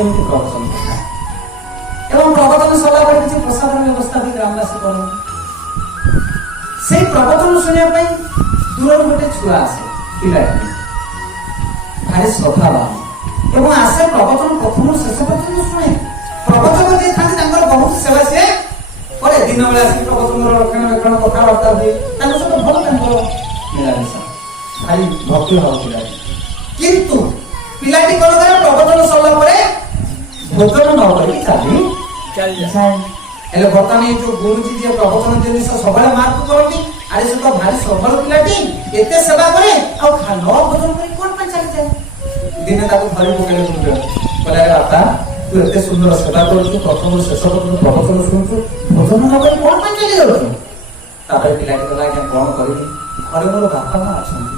ଏମିତି ପ୍ରବଚନ କଥା ଏବଂ ପ୍ରବଚନ ସରିଲା ପରେ କିଛି ପ୍ରସାଦର ବ୍ୟବସ୍ଥା ବି ଗ୍ରାମବାସୀ କରନ୍ତି। ସେଇ ପ୍ରବଚନ ଶୁଣିବା ପାଇଁ ଦୂରରୁ ଗୋଟେ ଛୁଆ ଆସେ, ପିଲାଟି ଭାରି ଶ୍ରଦ୍ଧାବାନ ଏବଂ ଆସେ ପ୍ରବଚନ ପ୍ରଥମରୁ ଶେଷ ପର୍ଯ୍ୟନ୍ତ ଶୁଣେ। ପ୍ରବଚକ ଯିଏ ଥାନ୍ତି ତାଙ୍କର ବହୁତ ସେବା ସିଏ କରେ। ଦିନ ବେଳେ ଆସିକି ପ୍ରବଚନର ରକ୍ଷଣାବେକ୍ଷଣ କଥାବାର୍ତ୍ତା ହୁଏ, ତାଙ୍କ ସହିତ ଭଲ ତାଙ୍କର ମିଳାମିଶା, ଭାରି ଭକ୍ତି ଭାବ ପିଲାଟି। କିନ୍ତୁ ପିଲାଟି କଣ କରେ, ପ୍ରବଚନ ସରିଲା ପରେ ଭୋଜନ ନ କରିକି ଚାଲିଯାଏ। ହେଲେ ବର୍ତ୍ତମାନ ଏଇ ଯୋଉ ଗୁରୁଜୀ ଯିଏ ପ୍ରବଚନ ଜିନିଷ ସବୁବେଳେ ମାର୍କ କରନ୍ତି, ଆରେ ସେ ତ ଭାରି ସବଳ ପିଲାଟି, ଏତେ ସେବା କରେ ଆଉ ନ ଭୋଜନ କରି କଣ ପାଇଁ ଚାଲିଯାଏ? ଦିନେ ତାକୁ ଧରି ପକେଇଲେ ଗୁରୁଦେବ, କହିଲେ ଆରେ ବାପା ତୁ ଏତେ ସୁନ୍ଦର ସେବା କରୁଛୁ, ପ୍ରଥମରୁ ଶେଷ ପର୍ଯ୍ୟନ୍ତ ପ୍ରବଚନ ଶୁଣୁଛୁ, ଭୋଜନ ନ କରି କଣ ପାଇଁ ଚାଲି ଯାଉଛୁ? ତାପରେ ପିଲାଟି କହିଲା ଆଜ୍ଞା କଣ କରିବି, ଘରେ ମୋର ବାପା ମା ଅଛନ୍ତି,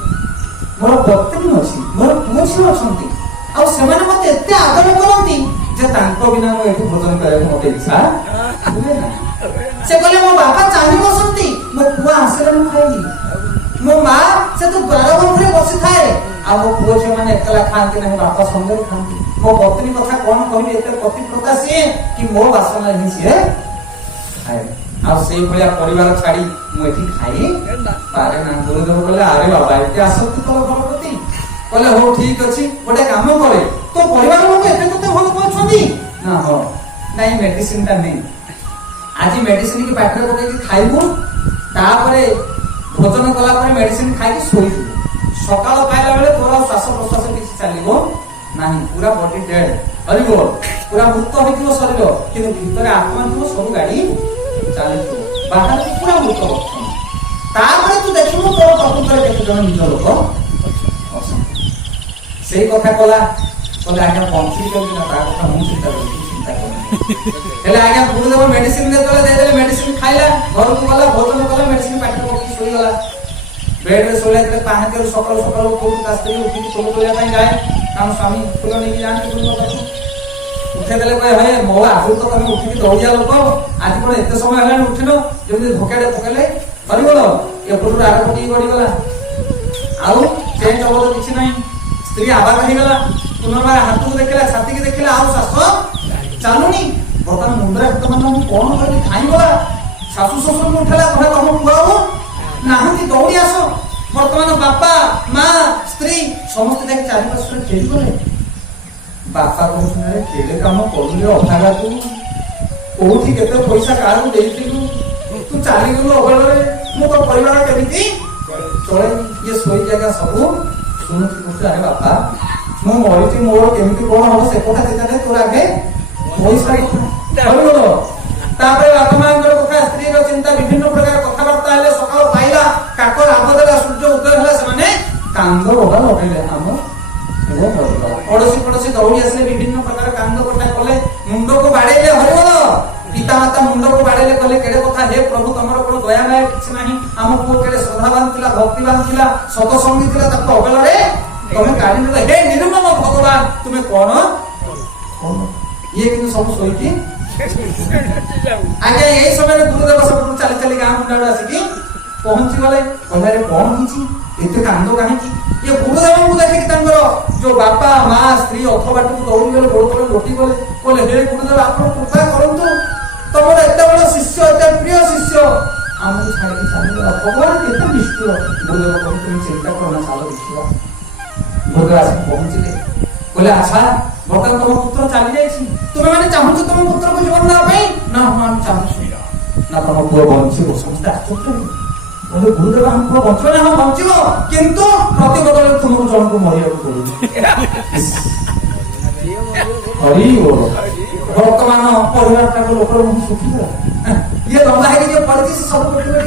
ମୋର ପତ୍ନୀ ଅଛି, ମୋର ପୁଅ ଝିଅ ଅଛନ୍ତି, ଆଉ ସେମାନେ ମତେ ଏତେ ଆଦର କରନ୍ତି ଯେ ତାଙ୍କ ବିନା ମୁଁ ଏଠୁ ଭୋଜନ କରିବାକୁ ମତେ ଇଚ୍ଛା ହୁଏ ନା। ସେ କହିଲେ ମୋ ବାପା ଚାହିଁ ବସନ୍ତି, ମୋ ପୁଅ ଆସିଲେ ମୁଁ ଖାଇବି, ମୋ ମା ସେ ତ ଦ୍ୱାର ବନ୍ଧରେ ବସିଥାଏ, ଆଉ ମୋ ପୁଅ ଝିଅ ମାନେ ଏକଲା ଖାଆନ୍ତି ନାହିଁ, ବାପା ସଙ୍ଗରେ ଖାଆନ୍ତି। ମୋ ପତ୍ନୀ କଥା କଣ କହିବି, ଏତେ ପତିବ୍ରତା ସିଏ କି ମୋ ବାସନା ହିଁ ସିଏ ଖାଏ, ଆଉ ସେଇଭଳିଆ ପରିବାର ଛାଡି ମୁଁ ଏଠି ଖାଇ ପାରେ ନା। ଗୁରୁଦେବ କହିଲେ ଆରେ ବାବା ଏତେ ଆସକ୍ତି ତୋର ଘର ପ୍ରତି? କହିଲେ ହଉ ଠିକ ଅଛି, ଗୋଟେ କାମ କରେ, ତୋ ପରିବାର ଲୋକ ଏତେ ତତେ ଭଲ ପାଉଛନ୍ତି ନା? ହଁ, ନାଇଁ ମେଡିସିନ ଟା ନେଇ, ଆଜି ମେଡିସିନ କି ପାଟିରେ ପକେଇକି ଖାଇବୁ, ତାପରେ ଭୋଜନ କଲା ପରେ ମେଡିସିନ ଖାଇକି ଶୋଇଯିବୁ, ସକାଳ ପାଇଲା ବେଳେ ତୋର ଶ୍ୱାସ ପ୍ରଶ୍ୱାସ କିଛି ଚାଲିବ ନାହିଁ, ପୁରା ବଡି ଡେଡ୍ ହରିବ, ପୁରା ମୃତ ହେଇଯିବ ଶରୀର, କିନ୍ତୁ ଭିତରେ ଆତ୍ମା ଥିବ, ସବୁ ଗାଡି ଚାଲିଥିବ, ବାହାରକୁ ପୁରା ମୃତ ଅଛନ୍ତି। ତାପରେ ତୁ ଦେଖିବୁ ତୋର ପ୍ରକୃତରେ କେତେ ଜଣ ନିଜ ଲୋକ ଅଛନ୍ତି। ସେଇ କଥା କଲା, କହିଲେ ଆଜ୍ଞା ବଞ୍ଚିବି କେମିତି ନା, ତା କଥା ମୁଁ ଚିନ୍ତା କରୁଛି, ଚିନ୍ତା କରୁନି। ହେଲେ ଆଜ୍ଞା ଗୁରୁଦେବ ମେଡିସିନ ଯେତେବେଳେ ଦେଇଦେଲେ, ମେଡିସିନ ଖାଇଲା, ଘରକୁ ଗଲା, ଭୋଜନ କଲା, ମେଡିସିନ ପାଟିରେ ପକେଇକି ଶୋଇଗଲା। ବେଡରେ ଶୋଇଲା ଯେତେବେଳେ ପାହାନ୍ତିଆରୁ ସକାଳୁ ସକାଳୁ କୋଉଠୁ ତା ସ୍ତ୍ରୀ ଉଠିକି ଫୁଲ ତୋଳିବା ପାଇଁ ଯାଏ, ତାଙ୍କ ସ୍ୱାମୀ ଫୁଲ ନେଇକି ଯାଆନ୍ତି ଗୁରୁଙ୍କ ପାଖକୁ, ଉଠେଇ ଦେଲେ କହେ ହେ ମୋ ଆଗରୁ ତ ତମେ ଉଠିକି ଦୌଡ଼ିଆ ଲୋକ, ଆଜି କଣ ଏତେ ସମୟ ହେଲାଣି ଉଠିନ? ଯେମିତି ଧୋକାଟେ ପକେଇଲେ ସରିଗଲ, ଏପଟରୁ ଆର ପଟିକି ଗଡ଼ିଗଲା, ଆଉ ଚେଞ୍ଜ ହବ ତ କିଛି ନାହିଁ। ସ୍ତ୍ରୀ ଆବାଜ ହେଇଗଲା, ପୁନର୍ବାର ହାତକୁ ଦେଖିଲା, ଛାତିକି ଦେଖିଲା, ଆଉ ଶ୍ୱାସ ଚାଲୁନି। ବର୍ତ୍ତମାନ ମୁଣ୍ଡରେ ହାତ ମାନେ ମୁଁ କଣ କରିବି, ଖାଇଗଲା। ଶାଶୁ ଶ୍ୱଶୁରଙ୍କୁ ଉଠେଇଲା, ଘରେ ତମ ପୁଅ ଆଉ ନାହାନ୍ତି, ଦୌଡ଼ି ଆସ। ବର୍ତ୍ତମାନ ବାପା ମା ସ୍ତ୍ରୀ ସମସ୍ତେ ଯାଇକି ଚାରିପାର୍ଶ୍ୱରେ ଖେଳିଗଲେ। ବାପା କହୁଛନ୍ତି କେଡ଼େ କାମ କରୁଥିଲେ ଅଭାଗା, ତୁ କୋଉଠି କେତେ ପଇସା କାହାକୁ ଦେଇଥିଲୁ, ତୁ ଚାଲିଗଲୁ ଅବହେଳାରେ, ମୁଁ ତ ପରିବାର କେମିତି ଚଳେ? ଇଏ ଶୋଇକି ଆଜ୍ଞା ସବୁ ଶୁଣୁଛି, କହୁଛି ଆରେ ବାପା ମୁଁ ମରିଛି, ମୋର କେମିତି କଣ ହବ ସେ କଥା ଚିନ୍ତା ନାହିଁ, ତୋର ଆଗେ ପଇସା କରିଗଲ। ତାପରେ ବାପା ମାଙ୍କର କଥା, ସ୍ତ୍ରୀର ଚିନ୍ତା, ବିଭିନ୍ନ ପ୍ରକାର କଥାବାର୍ତ୍ତା ହେଲେ, ସକାଳ ପାଇଲା, କାକ ରାଗ ଦେଲା, ସୂର୍ଯ୍ୟ ଉଦୟ ହେଲା, ସେମାନେ କାନ୍ଦ ବୋବା ଲଗେଇଲେ। ଆମ ପଡୋଶୀ ପଡୋଶୀ ଦୌଡ଼ି ଆସିଲେ, ବିଭିନ୍ନ ପ୍ରକାର କାନ୍ଦ କଟା କଲେ, ମୁଣ୍ଡକୁ ବାଡେଇଲେ, ହରିବଲ ପିତା ମାତା ମୁଣ୍ଡକୁ ବାଡେଇଲେ, କହିଲେ କେଡେ କଥା, ହେ ପ୍ରଭୁ ତମର କଣ ଦୟା ମାୟା କିଛି ନାହିଁ, ଆମ ପୁଅ କେଡେ ଶ୍ରଦ୍ଧାବାନ ଥିଲା, ଭକ୍ତିବାନ ଥିଲା, ସତସଙ୍ଗୀ ଥିଲା, ତାକୁ ଅବହେଳାରେ ତମେ କାଢି ନେଲ, ହେ ନିର୍ମମ ଭଗବାନ ତୁମେ କଣ? ଇଏ କିନ୍ତୁ ସବୁ ଶୋଇକି ଆଜ୍ଞା ଏଇ ସମୟରେ ଗୁରୁଦେବ ସେପଟୁ ଚାଲି ଚାଲି ଗାଁ ମୁଣ୍ଡ ଆଡେ ଆସିକି ପହଞ୍ଚି ଗଲେ। କହିଲେ କଣ ହେଇଛି, ଏତେ କାନ୍ଦ କାହିଁକି? ଇଏ ଗୁରୁଦେବଙ୍କୁ ଦେଖିକି ତାଙ୍କର ଯୋଉ ବାପା ମା ସ୍ତ୍ରୀ ଅଥ ବାଟକୁ ଦୌଡ଼ି ଗଲେ, ଗୋଡ଼ ତଳେ ଲୋଟି ଗଲେ, କହିଲେ ହେ ଗୁରୁଦେବ ଆପଣ କୃପା କରନ୍ତୁ, ତମର ଏତେ ବଡ ଶିଷ୍ୟ, ଏତେ ପ୍ରିୟ ଶିଷ୍ୟ ଆମକୁ ଛାଡ଼ିକି ଚାଲିଗଲା, ଭଗବାନ କେତେ ନିଷ୍ଠୁର। ଗୁରୁଦେବ କହି তুমি ଚିନ୍ତା କର ନା, ଚାଲ ଦେଖିବା। ଗୁରୁଦେବ ଆସିକି ପହଞ୍ଚିଲେ, କହିଲେ ଆଚ୍ଛା ବର୍ତ୍ତମାନ ତମ ପୁତ୍ର ଚାଲି ଯାଇଛି, ତୁମେ ମାନେ ଚାହୁଁଛ ତମ ପୁତ୍ରକୁ ଜୀବନ ଦେବା ପାଇଁ? ନା ହଁ ଆମେ ଚାହୁଁଛୁ। ନା ତମ ପୁଅ ବଞ୍ଚିବ? ସମସ୍ତେ ଆଶ୍ଚର୍ଯ୍ୟ ହେଲେ, କହିଲେ ଗୁରୁଦେବ ଆମ ପୁଅ ବଞ୍ଚିବ ନା? ହଁ ବଞ୍ଚିବ, କିନ୍ତୁ ପ୍ରତି ବଦଳରେ ତୁମକୁ ଜଣକୁ ମରିବାକୁ ପଡୁଛି। ବର୍ତ୍ତମାନ ପରିବାରଟାକୁ ଲୋକର ମୁହଁ ଶୁଖିଗଲା, ଇଏ ଲମ୍ବା ହେଇକି ଯିଏ ପଡିଛି ସେ ସବୁ ଟିକେ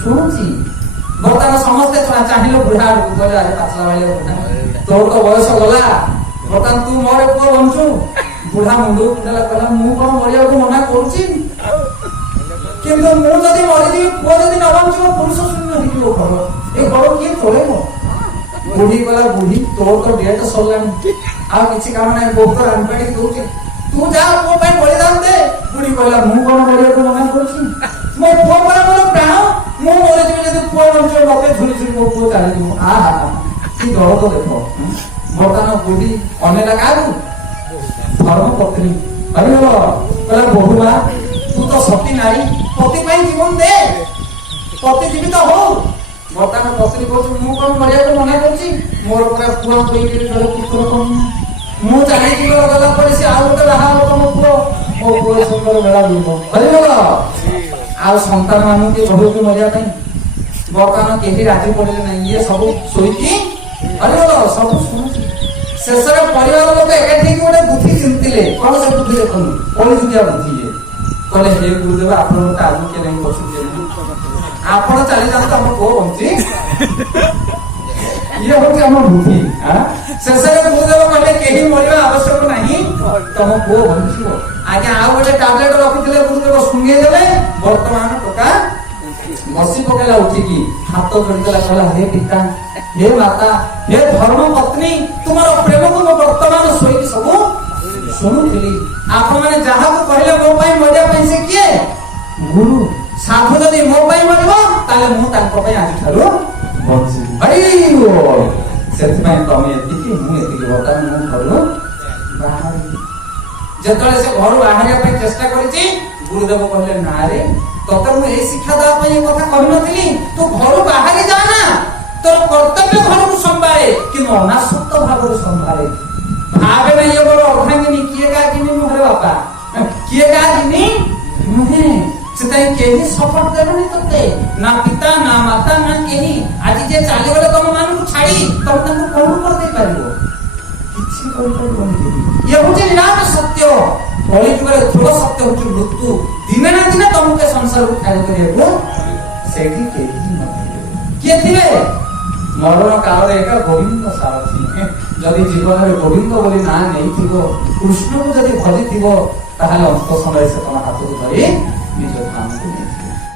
ଶୁଣୁଛି। ବର୍ତ୍ତମାନ ସମସ୍ତେ ଚାହିଁଲେ ବୁଢା ଆଡକୁ, କହିଲେ ଆରେ ପାଚଲା ଭାଇଲେ ବୁଢା, ତୋର ତ ବୟସ ଗଲା, ବର୍ତ୍ତମାନ ତୁ ମୋର ପୁଅ ବଞ୍ଚୁ। ବୁଢା ମୁଣ୍ଡକୁ କୁଣ୍ଡେଇଲା, କହିଲା ମୁଁ କଣ ମରିବାକୁ ମନା କରୁଛି, କିନ୍ତୁ ମୁଁ ଯଦି ମରିଯିବି, ପୁଅ ଯଦି ନ ବଞ୍ଚିବ, ପୁରୁଷ ଶୂନ୍ୟ ହେଇଯିବ ଘର, ଏ ଘର କିଏ ଚଳେଇବ? ବୁଢୀ କହିଲା ବୁଢୀ ତୋର ତ ଡେଟ୍ ସରିଲାଣି, ଆଉ କିଛି କାମ ନାହିଁ, ବହୁତ ରାନ୍ଧପାଣି ଦଉଛି, ତୁ ଯା ପୁଅ ପାଇଁ ବଳିଦାନ ଦେ। ବୁଢୀ କହିଲା ମୁଁ କଣ ମରିବାକୁ ମନା କରୁଛି, ମୋ ପୁଅ ପରା ମୋର ପ୍ରାଣ, ମୁଁ ମରିଯିବି ଯଦି ପୁଅ ବଞ୍ଚିବ, ମତେ ଝୁଲି ଝୁଲି ମୋ ପୁଅ ଚାଲିଯିବ। କି ଦରଦ ଦେଖ। ବର୍ତ୍ତମାନ ବୁଢୀ ଅନେଇଲା କାହାକୁ? ଧର୍ମ ପତ୍ନୀ କହିବ କହିଲା ବହୁମା ତୁ ତ ସତୀ ନାରୀ ପତି ପାଇଁ ଜୀବନ ଦେ ପତି ଜୀବିତ ହଉ। ବର୍ତ୍ତମାନ ପତ୍ନୀ କହୁଛି ମୁଁ କଣ ମରିବାକୁ ମନା କରୁଛି ମୋର ପୁରା ପୁଅ କହିକି ଜଣେ ପୁତ୍ର କମ ମୁଁ ଚାଲିକି ଗଲା ପରେ ସେ ଆଉ ଗୋଟେ ବାହା ହବ ମୋ ପୁଅ ମୋ ପୁଅ ସୁନ୍ଦର ବେଳା ବୁଲିବ ହରିବଲ ଆଉ ସନ୍ତାନ ମାନଙ୍କୁ କିଏ କହିବ ମରିବା ପାଇଁ ବର୍ତ୍ତମାନ କେହି ରାଜି ପଡିଲେ ନାହିଁ ଇଏ ସବୁ ଶୋଇକି ହରିବଲ ସବୁ ଶୁଣୁଛି। ଶେଷରେ ପରିବାର ଲୋକ ଏକାଠି ଗୋଟେ ବୁଦ୍ଧି ଚିନ୍ତିଲେ କଣ ସେ ବୁଦ୍ଧି ଦେଖନ୍ତୁ କଳିଯୁଗିଆ ବୁଦ୍ଧି ଇଏ କହିଲେ ହେ ଗୁରୁଦେବ ଆପଣ ଗୋଟେ ଆଗକୁ କିଏ ନାହିଁ ବସୁଛେ ଆପଣ ଚାଲି ଯାଆନ୍ତୁ ଆମ ପୁଅ ବଞ୍ଚି ଇଏ ହଉଛି ଆମ ବୁଦ୍ଧି। ଶେଷରେ ଗୁରୁଦେବ କହିଲେ କେହି ମରିବା ଆବଶ୍ୟକ ନାହିଁ ତମ ପୁଅ ବଞ୍ଚିବ। ଆଜ୍ଞା ଆଉ ଗୋଟେ ଟାବଲେଟ ରଖିଥିଲେ ଗୁରୁଦେବ ଶୁଙ୍ଗେଇ ଦେଲେ ବର୍ତ୍ତମାନ ଟୋକା ବସି ପକେଇଲା ଉଠିକି ହାତ ଯୋଡ଼ିଦେଲା କହିଲା ହେ ପିତା ହେ ମାତା ହେ ଧର୍ମ ପତ୍ନୀ ତୁମର ପ୍ରେମକୁ ମୁଁ ବର୍ତ୍ତମାନ ଶୋଇକି ସବୁ ଶୁଣୁଥିଲି। ଆପଣମାନେ ଯାହାକୁ କହିଲେ ମୋ ପାଇଁ ମରିବା ପାଇଁ ସେ କିଏ ଗୁରୁ ସାଧୁ ଯଦି ମୋ ପାଇଁ ମରିବ ତାହେଲେ ମୁଁ ତାଙ୍କ ପାଇଁ ଆଜିଠାରୁ ବଞ୍ଚିବି। ସେଥିପାଇଁ ତମେ ଏତିକି ମୁଁ ଏତିକି ବର୍ତ୍ତମାନ ମୁଁ ଘରୁ ବାହାରିବି। ଯେତେବେଳେ ସେ ଘରୁ ବାହାରିବା ପାଇଁ ଚେଷ୍ଟା କରିଛି ଗୁରୁଦେବ କହିଲେ ନା ରେ ତତେ ମୁଁ ଏଇ ଶିକ୍ଷା ଦେବା ପାଇଁ ଏ କଥା କହିନଥିଲି ତୁ ଘରୁ ବାହାରି ଯା ନା ତୋର କର୍ତ୍ତବ୍ୟ ଘରକୁ ସମ୍ଭାଳେ କିନ୍ତୁ ଅନାସକ୍ତ ଭାବରେ ସମ୍ଭାଳେ। ଭାବେ ନା ଇଏ ବଡ ଅର୍ଦ୍ଧାଙ୍ଗିନୀ କିଏ କାହିଁକି ନୁହେଁ ବାପା କିଏ କାହିଁକି ନୁହେଁ ସେଥିପାଇଁ କେହି ସପୋର୍ଟ ଦେବେନି ତତେ ନା ପିତା ନା ମାତା ନା କେହି। ଆଜି ଯେ ଚାଲିଗଲେ ତମ ମାନଙ୍କୁ ଛାଡି ତମେ ତାଙ୍କୁ କଣ କରିଦେଇ ପାରିବ କିଛି କରିପାରିବନି। ଇଏ ହଉଛି ନିରାଟ ସତ୍ୟ କଳିଯୁଗରେ ଦୃଢ ସତ୍ୟ ହଉଛି ମୃତ୍ୟୁ ଦିନେ ନା ଦିନେ ତମକୁ ଏ ସଂସାରକୁ ତ୍ୟାଗ କରିବାକୁ ସେଇଠି କେହି ନଥିବେ। କିଏ ଥିବେ ମରଣ କାଳରେ ଏକା ଗୋବିନ୍ଦ ସାରଥି ଯଦି ଜୀବନରେ ଗୋବିନ୍ଦ ବୋଲି ନାଁ ନେଇଥିବ କୃଷ୍ଣକୁ ଯଦି ଭଜିଥିବ ତାହେଲେ ଅନ୍ତ ସମୟରେ ସେ ତମ ହାତକୁ ଧରି ନିଜ ଧାମକୁ ନେଇଥିବ।